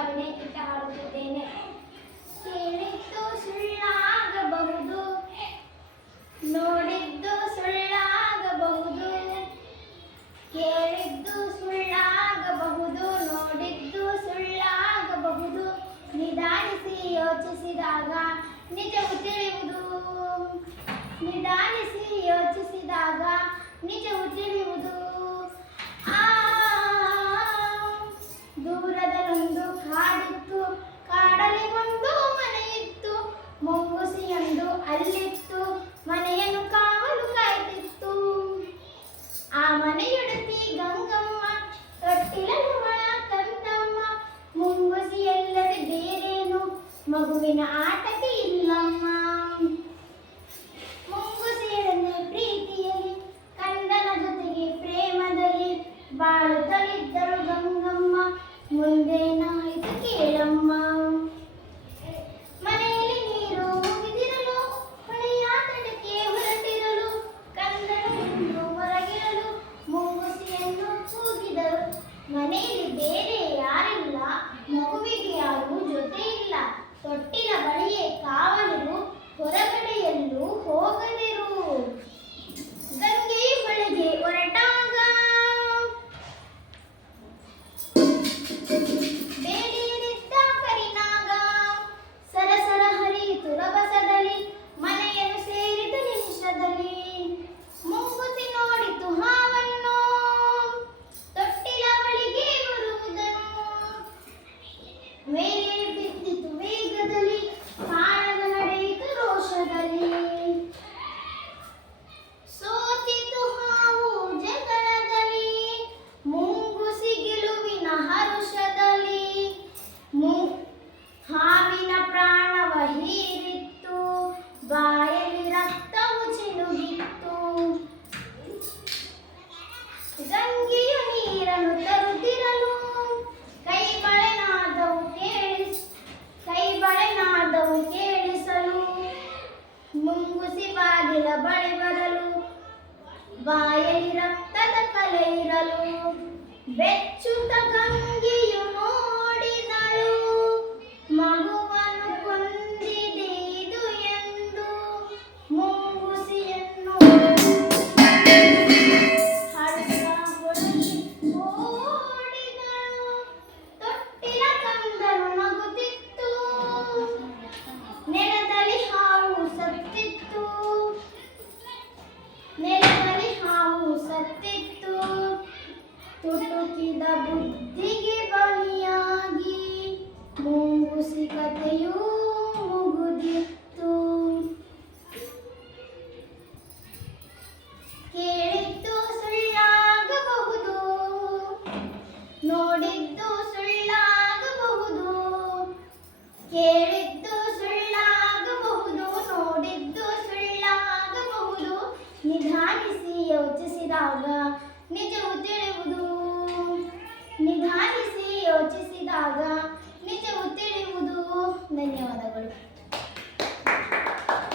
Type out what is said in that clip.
ಅಭಿನಯಕ್ಕಿಂತ ಹಾಡುತ್ತಿದ್ದೇನೆ. ಕೇಳಿದ್ದು ಸುಳ್ಳಾಗಬಹುದು, ನೋಡಿದ್ದು ಸುಳ್ಳಾಗಬಹುದು. ಕೇಳಿದ್ದು ಸುಳ್ಳಾಗಬಹುದು, ನೋಡಿದ್ದು ಸುಳ್ಳಾಗಬಹುದು. ನಿಧಾನಿಸಿ ಯೋಚಿಸಿದಾಗ ನಿಜವು ತಿಳಿಯುವುದು. ನಿಧಾನಿಸಿ ಯೋಚಿಸಿದಾಗ ನಿಜವು ತಿಳಿಯುವುದು. ದೂರದಲ್ಲೊಂದು ಕಾಡಿತ್ತು, ಕಾಡಲ್ಲಿ ಒಂದು ಮನೆಯಿತ್ತು. ಮುಂಗುಸಿಯೊಂದು ಅಲ್ಲಿತ್ತು, ಮನೆಯನ್ನು ಕಾವಲು ಕಾಯ್ತಿತ್ತು. ಆ ಮನೆಯೊಡತಿ ಗಂಗಮ್ಮ, ತೊಟ್ಟಿಲನುಗಳ ಕಂತಮ್ಮ. ಮುಂಗುಸಿಯಲ್ಲದೆ ಬೇರೇನು ಮಗುವಿನ ಆಟಕ್ಕೆ ಇಲ್ಲಮ್ಮ. ಮುಂಗುಸಿಯೊಡನೆ ಪ್ರೀತಿಯಲ್ಲಿ, ಕಂದನ ಜೊತೆಗೆ ಪ್ರೇಮದಲ್ಲಿ ಬಾಳುತ್ತಲಿದ್ದಳು ಗಂಗಮ್ಮ. ಮುಂದೇನಾಯಿತು ಕೇಳಮ್ಮ. ಮನೆಯಲ್ಲಿ ನೀರು ಮುಗಿದಿರಲು, ಹೊಳೆಯ ತಟಕ್ಕೆ ಹೊರಟಿರಲು, ಕಂದನು ಹೊರಗಿರಲು ಮುಂಗುಸಿಯನ್ನು ಕೂಗಿದರು. ಮನೆಯಲ್ಲಿ ಬೇರೆ ಯಾರಿಲ್ಲ, ಮಗುವಿಗೆ ಯಾರೂ ಜೊತೆ ಇಲ್ಲ. ತೊಟ್ಟಿಲ ಬಳಿಯೇ ಕಾವಲಿರು, ಹೊರಗಡೆ ಎಲ್ಲೂ ಹೋಗದಿರು. ಗಂಗೆಯು ಹೊಳೆಗೆ ಹೊರಟಾಗ ಬೇಡಿರಿದ್ದ ಕರಿನಾಗ. ಸರಸರ ಹರಿಯಿತು ರಭಸದಲ್ಲಿ, ಮನೆಯನ್ನು ಸೇರಿದ ನಿಮಿಷದಲ್ಲಿ. ಮುಂಗುಸಿ ನೋಡಿತು ಹಾವನ್ನು, ತೊಟ್ಟಿಲ ಬಳಿಗೆ ಬರುವುದನ್ನು. ಮೇಲೆ ಬಿದ್ದಿತು ವೇಗದಲ್ಲಿ, ಕಾಣದ ನಡೆಯಿತು ರೋಷದಲ್ಲಿ. ಸೋತಿತು ಹಾವು ಜಗಳದಲ್ಲಿ, ಮುಂಗುಸಿ ಗೆಲುವಿನ ಹರುಷದಲ್ಲಿ. ಹಾವಿನ ಪ್ರಾಣವ ಹೀರಿತ್ತು, ಬಾಯಲ್ಲಿ ರಕ್ತವು ಚಿನುಗಿತ್ತು. ಗಂಗೆಯು ನೀರನ್ನು ತರುತ್ತಿರಲು, ಕೈಬಳೆನಾದವು ಕೇಳಿಸಲು. ಮುಂಗುಸಿ ಬಾಗಿಲ ಬಳಿ ಬರಲು, ಬಾಯಲ್ಲಿ ರಕ್ತದ ಕಲೆ ಇರಲು. ಬೆಚ್ಚುತ ಗಂಗೆಯು ನೋಡಿದಳು, ಮಗುವನ್ನು ಕೊಂದಿದೆ ಇದು ಎಂದು. ಮುಂಗುಸಿಯನ್ನು ಹಳ್ಳಗೊಳಗೆ ಓಡಿದಳು. ತೊಟ್ಟಿಲ ಕಂದನು ನಗುತ್ತಿತ್ತು, ನೆಲದಲ್ಲಿ ಹಾವು ಸತ್ತಿತ್ತು. ನೆಲದಲ್ಲಿ ಹಾವು ಸತ್ತಿತ್ತು. ತುಟುಕಿದ ಬುದ್ಧಿಗೆ ಬಲಿಯಾಗಿ ಮುಂಗುಸಿ ಕಥೆಯೂ ಮುಗುದಿತ್ತು. ಕೇಳಿದ್ದು ಸುಳ್ಳಾಗಬಹುದು, ನೋಡಿದ್ದು ಸುಳ್ಳಾಗಬಹುದು. ಕೇಳಿದ್ದು ಸುಳ್ಳಾಗಬಹುದು, ನೋಡಿದ್ದು ಸುಳ್ಳಾಗಬಹುದು. ನಿಧಾನಿಸಿ ಯೋಚಿಸಿದಾಗ ನಿಜವು ತಿಳಿಯುವುದು. ನಿಧಾನಿಸಿ ಯೋಚಿಸಿದಾಗ ನಿಜವು ತಿಳಿಯುವುದು. ಧನ್ಯವಾದಗಳು.